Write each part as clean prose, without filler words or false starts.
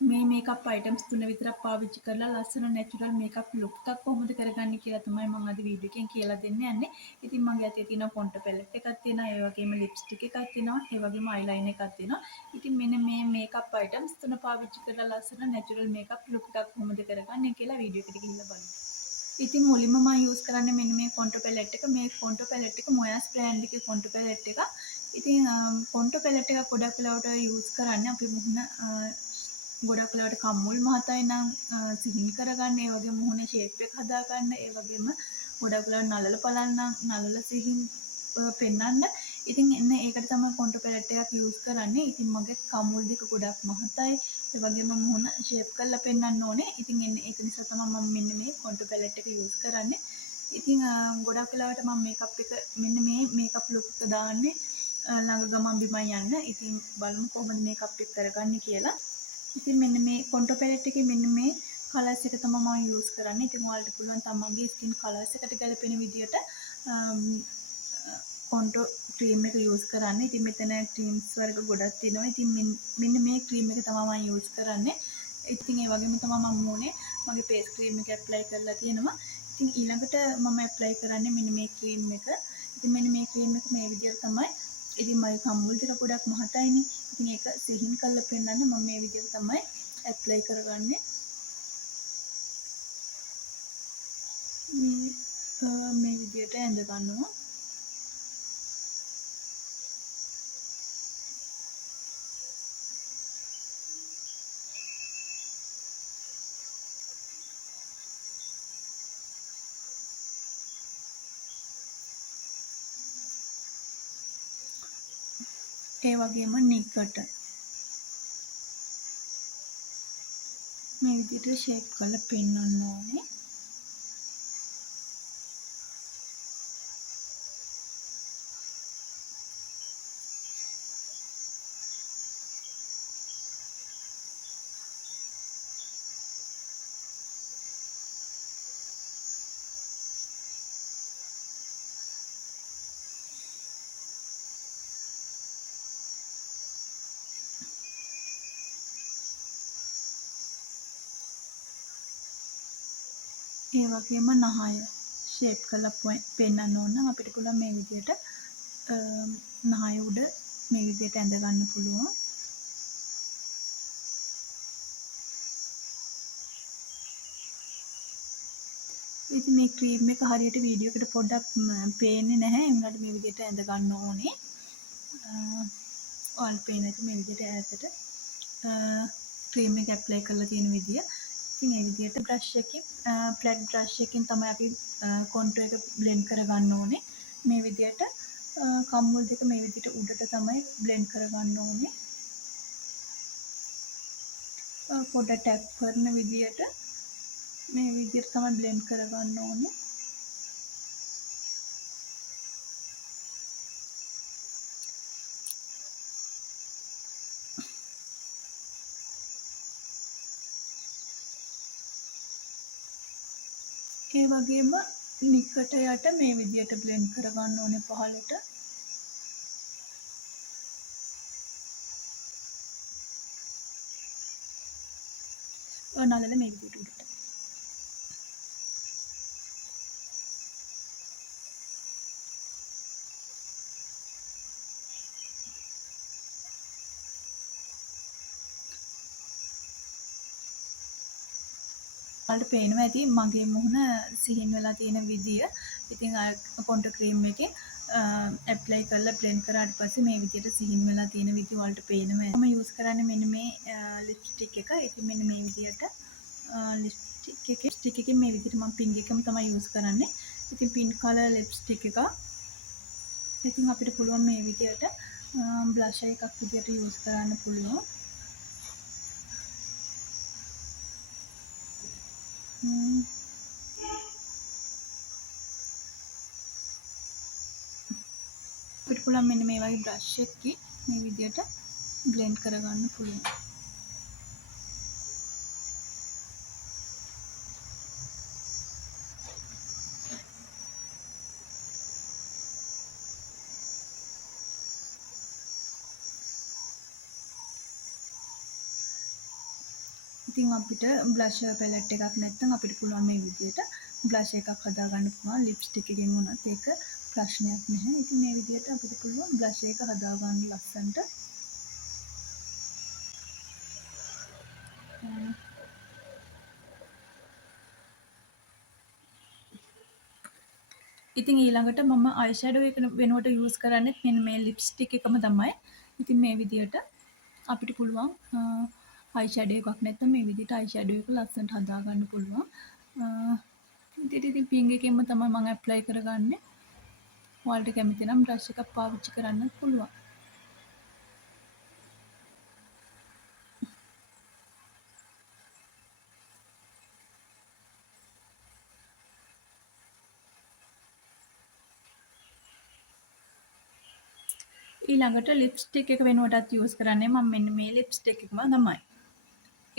මේ makeup items 3 විතරක් පාවිච්චි කරලා ලස්සන නැචරල් මේකප් ලුක් එකක් කොහොමද කරගන්නේ කියලා තමයි මම අද වීඩියෝ එකෙන් කියලා දෙන්න යන්නේ. ඉතින් මගේ අතේ තියෙන කොන්ටෝ පැලට් එකක් තියෙනවා, ඒ වගේම ලිප්ස්ටික් එකක් තියෙනවා, ඒ වගේම අයිලයිනර් එකක් තියෙනවා. ඉතින් මෙන්න මේ මේකප් අයිටම්ස් 3 පාවිච්චි කරලා ලස්සන නැචරල් මේකප් ලුක් එකක් කොහොමද කරගන්නේ කියලා වීඩියෝ එකට ගිහිල්ලා බලන්න. ඉතින් මුලින්ම මම යූස් කරන්නේ මෙන්න මේ කොන්ටෝ පැලට් එක. මේ කොන්ටෝ පැලට් එක මොයාස් බ්‍රෑන්ඩ් එකේ කොන්ටෝ පැලට් එක. ඉතින් කොන්ටෝ පැලට් එක ගොඩක් වෙලාවට යූස් කරන්නේ අපි මුහුණ ගොඩක් වෙලාවට කම්මුල් මහතයි නම් සිහින් කරගන්න, ඒ වගේම මුහුණේ ෂේප් එක හදාගන්න, ඒ වගේම ගොඩක් වෙලාවට නළල පලන්න, නළල සිහින් පෙන්වන්න. ඉතින් එන්න ඒකට තමයි කොන්ටෝ පැලට් එකක් යූස් කරන්නේ. ඉතින් මගේ කම්මුල් දෙක ගොඩක් මහතයි, ඒ වගේම මුහුණ ෂේප් කරලා පෙන්වන්න ඕනේ. ඉතින් එන්න ඒක නිසා තමයි මම මෙන්න මේ කොන්ටෝ පැලට් එක යූස් කරන්නේ. ඉතින් ගොඩක් වෙලාවට මම මේකප් එක මෙන්න මේ මේකප් ලුක් එක දාන්නේ ළඟ ගමන් බිමන් යන්න. ඉතින් බලමු කොහොමද මේකප් එක කරගන්නේ කියලා. ඉතින් මෙන්න මේ කොන්ටෝ පැලට් එකේ මෙන්න මේ කලර්ස් එක තමයි මම යූස් කරන්නේ. ඉතින් ඔයාලට පුළුවන් තමන්ගේ ස්කින් කලර්ස් එකට ගැලපෙන විදියට කොන්ටෝ ක්‍රීම් එක යූස් කරන්න. ඉතින් මෙතන ක්‍රීම්ස් වර්ග ගොඩක් තියෙනවා. ඉතින් මෙන්න මේ ක්‍රීම් එක තමයි මම යූස් කරන්නේ. ඉතින් ඒ වගේම තමයි මම මූණේ මගේ ෆේස් ක්‍රීම් එක ඇප්ලයි කරලා තියෙනවා. ඉතින් ඊළඟට මම ඇප්ලයි කරන්නේ මෙන්න මේ ක්‍රීම් එක. ඉතින් මෙන්න මේ ක්‍රීම් එක මේ විදියට තමයි. ඉතින් මගේ කම්මුල් ටික ගොඩක් මහතයිනේ. ඉතින් ඒක සිහින් කරලා පෙන්නන්න මම මේ විදියට තමයි ඇප්ලයි කරගන්නේ. මේ විදියට ඇඳ ගන්නවා. ඒ වගේම නිකට මේ විදියට ෂේප් කරලා පෙන්වන්න ඕනේ. ඒ වගේම නහය ෂේප් කරලා පෙන්වන්න ඕන නම් අපිට පුළුවන් මේ විදියට නහය උඩ මේ විදියට ඇඳ ගන්න පුළුවන්. ඉතින් මේ ක්‍රීම් එක හරියට වීඩියෝ එකට පොඩ්ඩක් පේන්නේ නැහැ. ඒ වුණාට මේ විදියට ඇඳ ගන්න ඕනේ. ඔයාලට පේන ඇති මේ විදියට ඈතට ක්‍රීම් එක ඇප්ලයි කරලා තියෙන විදිය. ඉතින් ඒ විදියට බ්‍රෂ් එකකින් ෆ්ලැට් බ්‍රෂ් එකකින් තමයි අපි කොන්ටෝ එක බ්ලෙන්ඩ් කරගන්න ඕනේ. මේ විදියට කම්මුල් දෙක මේ විදියට උඩට තමයි බ්ලෙන්ඩ් කරගන්න ඕනේ. පොඩ ටැප් කරන විදියට මේ විදියට තමයි බ්ලෙන්ඩ් කරගන්න ඕනේ. ඒ වගේම නිකට යට මේ විදියට බ්ලෙන්ඩ් කරගන්න ඕනේ පහළට. නළල මේ විදියට උඩට. ඔයාලට පේනවා ඇති මගේ මුහුණ සිහින් වෙලා තියෙන විදිය. ඉතින් කොන්ටෝ ක්‍රීම් එකේ ඇප්ලයි කරලා බ්ලෙන්ඩ් කරාට පස්සේ මේ විදියට සිහින් වෙලා තියෙන විදිය ඔයාලට පේනවා. මම යූස් කරන්නේ මෙන්න මේ ලිප්ස්ටික් එක. ඉතින් මෙන්න මේ විදියට ලිප්ස්ටික් එකෙන් මේ විදියට මම පින්ක් එකම තමයි යූස් කරන්නේ. ඉතින් පින්ක් කලර් ලිප්ස්ටික් එක. ඉතින් අපිට පුළුවන් මේ විදියට බ්ලෂර් එකක් විදියට යූස් කරන්න පුළුවන්. අපිට පුළුවන් මෙන්න මේ වගේ බ්‍රෂ් එකකින් මේ විදියට බ්ලෙන්ඩ් කරගන්න පුළුවන්. ඉතින් අපිට බ්ලෂ් පැලට් එකක් නැත්නම් අපිට පුළුවන් මේ විදිහට බ්ලෂ් එකක් හදාගන්න පුළුවන්. ලිප්ස්ටික් එකකින් වුණත් ඒක ප්‍රශ්නයක් නැහැ. ඉතින් මේ විදිහට අපිට පුළුවන් බ්ලෂ් එක හදාගන්න ලස්සනට. ඉතින් ඊළඟට මම අයි ෂැඩෝ එක වෙනුවට යූස් කරන්නේ මෙන්න මේ ලිප්ස්ටික් එකම තමයි. ඉතින් මේ විදිහට අපිට පුළුවන් අයි ෂැඩෝ එකක් නැත්නම් මේ විදිහට අයි ෂැඩෝ එක ලස්සනට හදාගන්න පුළුවන්. ඉතින් පිංග් එකෙන්ම තමයි මම ඇප්ලයි කරගන්නේ. ඔයාලට කැමති නම් බ්‍රෂ් එකක් පාවිච්චි කරන්නත් පුළුවන්. ඊළඟට ලිප්ස්ටික් එක වෙනුවටත් යූස් කරන්නේ මම මෙන්න මේ ලිප්ස්ටික් එකම තමයි.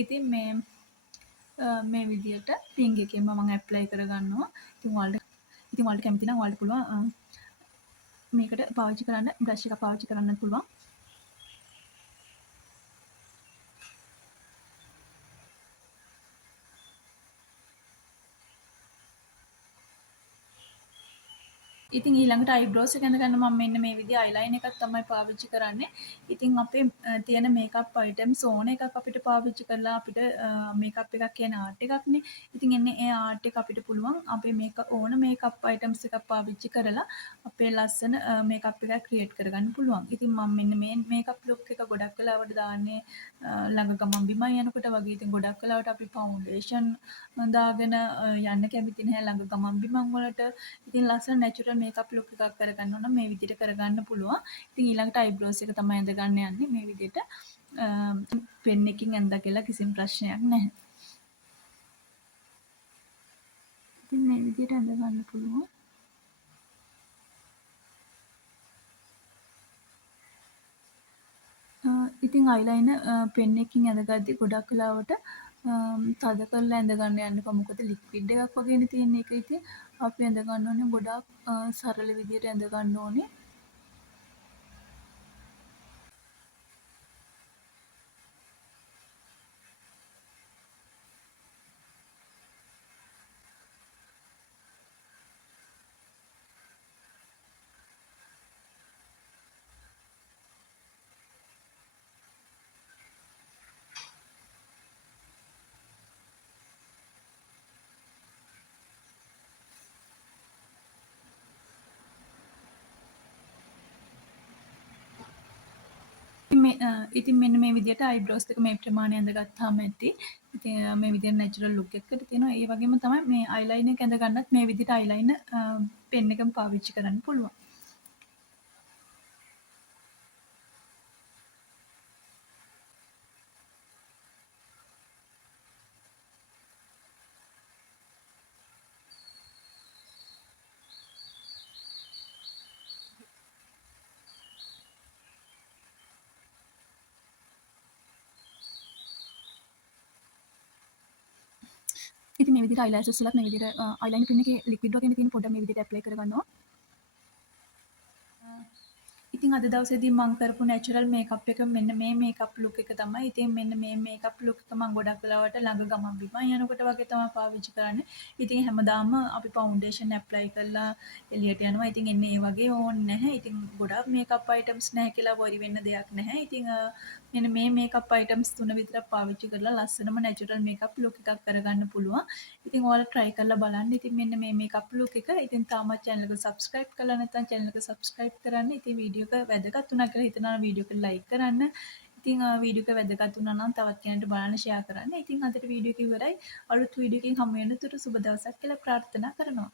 ඉතින් මේ විදිහට පිංග් එකෙන්ම මම ඇප්ලයි කරගන්නවා. ඉතින් ඔයාලට කැමති නම් ඔයාලට පුළුවන් මේකට පාවිච්චි කරන්න බ්‍රෂ් එකක් පාවිච්චි කරන්නත් පුළුවන්. ඉතින් ඊළඟට අයිබ්‍රෝස් එක ඇඳගන්න මම මෙන්න මේ විදිහේ අයිලයින් එකක් තමයි පාවිච්චි කරන්නේ. ඉතින් අපේ තියෙන මේකප් අයිටම්ස් ඕන එකක් අපිට පාවිච්චි කරලා අපිට මේකප් එකක් කියන්නේ ආර්ට් එකක්නේ. ඉතින් එන්නේ ඒ ආර්ට් එක අපිට පුළුවන් අපේ ඕන මේකප් අයිටම්ස් එකක් පාවිච්චි කරලා අපේ ලස්සන මේකප් එකක් ක්‍රියේට් කරගන්න පුළුවන්. ඉතින් මම මෙන්න මේ මේකප් ලුක් එක ගොඩක් වෙලාවට දාන්නේ ළඟ ගමන් බිමන් යනකොට වගේ. ඉතින් ගොඩක් වෙලාවට අපි ෆවුන්ඩේෂන් දාගෙන යන්න කැමති නැහැ ළඟ ගමන් බිමන් වලට. ඉතින් ලස්සන නැචරල් මේකප් ලුක් එකක් කරගන්න ඕන මේ විදිහට කරගන්න පුළුවන්. ඉතින් ඊළඟට අයිබ්‍රෝස් එක තමයි ඇඳගන්න යන්නේ මේ විදිහට. පෙන් එකකින් ඇඳලා කියලා කිසිම ප්‍රශ්නයක් නැහැ. ඉතින් මේ විදිහට ඇඳගන්න පුළුවන්. ඉතින් අයිලයිනර් පෙන් එකකින් ඇඳගද්දි ගොඩක් වෙලාවට තද කරලා ඇඳගන්න යන්න එපා. මොකද ලික්විඩ් එකක් වගේනේ තියෙන්නේ. ඒක ඉතින් අපි ඇඳගන්න ඕනේ ගොඩාක් සරල විදිහට ඇඳගන්න ඕනේ. ඉතින් මෙන්න මේ විදිහට අයිබ්‍රෝස් එක මේ ප්‍රමාණය ඇඳගත්තාම ඇති. ඉතින් මේ විදිහට නැචරල් ලුක් එකකට තියෙනවා. ඒ වගේම තමයි මේ අයිලයිනර් එක ඇඳගන්නත් මේ විදිහට අයිලයිනර් පෙන් එකම පාවිච්චි කරන්න පුළුවන්. ඉතින් මේ විදිහට අයිලෑෂස් වලත් මේ විදිහට අයිලයිනර් පෙන් එකේ ලික්විඩ් වගේම තියෙන පොඩ්ඩක් මේ විදිහට ඇප්ලයි කරගන්නවා. ඉතින් අද දවසේදී මම කරපු නැචරල් මේකප් එක මෙන්න මේ මේකප් ලුක් එක තමයි. ඉතින් මෙන්න මේ මේකප් ලුක් එක මම ගොඩක් වෙලාවට ළඟ ගමන් බිමන් යනකොට වගේ තමයි පාවිච්චි කරන්නේ. ඉතින් හැමදාම අපි ෆවුන්ඩේෂන් ඇප්ලයි කරලා එළියට යනවා. ඉතින් එන්නේ ඒ වගේ ඕනේ නැහැ. ඉතින් ගොඩාක් මේකප් අයිටම්ස් නැහැ කියලා වරි වෙන්න දෙයක් නැහැ. ඉතින් මෙන්න මේ මේකප් අයිටම්ස් තුන විතරක් පාවිච්චි කරලා ලස්සනම නැචරල් මේකප් ලුක් එකක් කරගන්න පුළුවන්. ඉතින් ඔයාලා try කරලා බලන්න. ඉතින් මෙන්න මේ මේකප් ලුක් එක. ඉතින් තාමත් channel එක subscribe කරලා නැත්නම් channel එක subscribe කරන්න. ඉතින් වීඩියෝ එක වැදගත් වුණා කියලා හිතනවා නම් වීඩියෝ එක like කරන්න. ඉතින් වීඩියෝ එක වැදගත් වුණා නම් තවත් කෙනෙක්ට බලන්න share කරන්න. ඉතින් අදට වීඩියෝ එක ඉවරයි. අලුත් වීඩියෝ එකකින් හමු වෙනතුරු සුබ දවසක් කියලා ප්‍රාර්ථනා කරනවා.